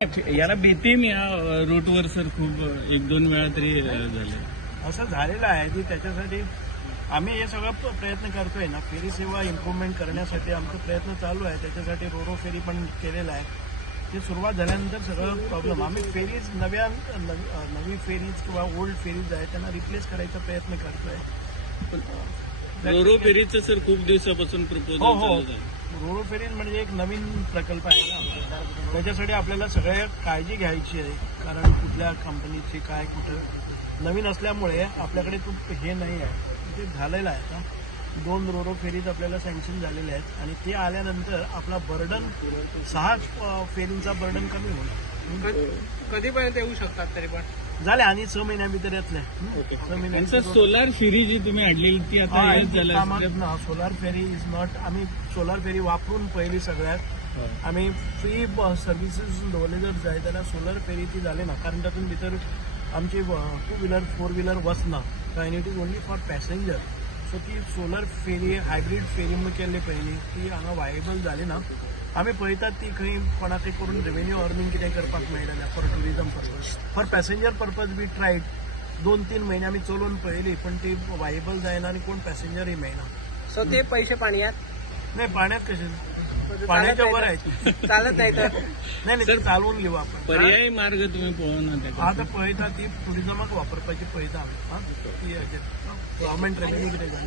याला भीती मी या रूटवर सर खूप एक दोन वेळा तरी झाले. असं झालेलं आहे की त्याच्यासाठी आम्ही हे सगळं प्रयत्न करतोय ना. फेरी सेवा इम्प्रूव्हमेंट करण्यासाठी आमचा प्रयत्न चालू आहे. त्याच्यासाठी रोरो फेरी पण केलेला आहे. ते सुरुवात झाल्यानंतर सगळं प्रॉब्लेम आम्ही फेरीज नवी फेरीज किंवा ओल्ड फेरीज आहे त्यांना रिप्लेस करायचा प्रयत्न करतोय. रोरो फेरीचं सर खूप दिवसापासून प्रपोजल हो चालू आहे. रोरो फेरीज म्हणजे एक नवीन प्रकल्प आहे ना. त्याच्यासाठी आपल्याला सगळ्या काळजी घ्यायची आहे. कारण कुठल्या कंपनीची काय कुठं नवीन असल्यामुळे आपल्याकडे खूप हे नाही आहे. ते झालेलं आहे ना. 2 रोरो फेरीज आपल्याला सँक्शन झालेले आहेत आणि ते आल्यानंतर आपला बर्डन 6 फेरींचा बर्डन कमी होईल. कधीपर्यंत येऊ शकतात तरी पण झाले आणि 6 महिन्याभितर यातले 6 महिन्यांचं सोलार फेरी जी तुम्ही आणलेली ती आता हेच झालं. Solar ferry is not. आम्ही सोलार फेरी वापरून पहिली सगळ्यात आम्ही फ्री सर्व्हिसेस डोलेजर्स आहे त्याला सोलर फेरी ती झाले ना. कारण त्यातून भितर आमची 2 व्हीलर 4 व्हीलर वचना and it is only for passenger. So ती सोलर फेरी हायब्रीड फेरी मग केली पहिली ती हांगा वायबल झाली ना. आम्ही पळयतात ती खंय कोणाकय करून रेव्हेन्यू अर्निंग कितें करपाक मेळटलें for tourism purpose. For passenger purpose we tried 2-3 महिने आम्ही चलोवन पळयली पण ती वायबल जायना आणि कोण पॅसेंजरय मेळना. सो ते पैसे पाण्यात नाही पाण्यात कसे पाण्याच्या वर आहे. चालत नाही तर नाही ते चालवून घेऊ आपण. पर्यायी मार्ग तुम्ही पोहणार आता पळयता ती टुरिजमाक वापरपाची पळयता आम्ही. ती गव्हर्मेंट रेव्हेन्यू कितें झाली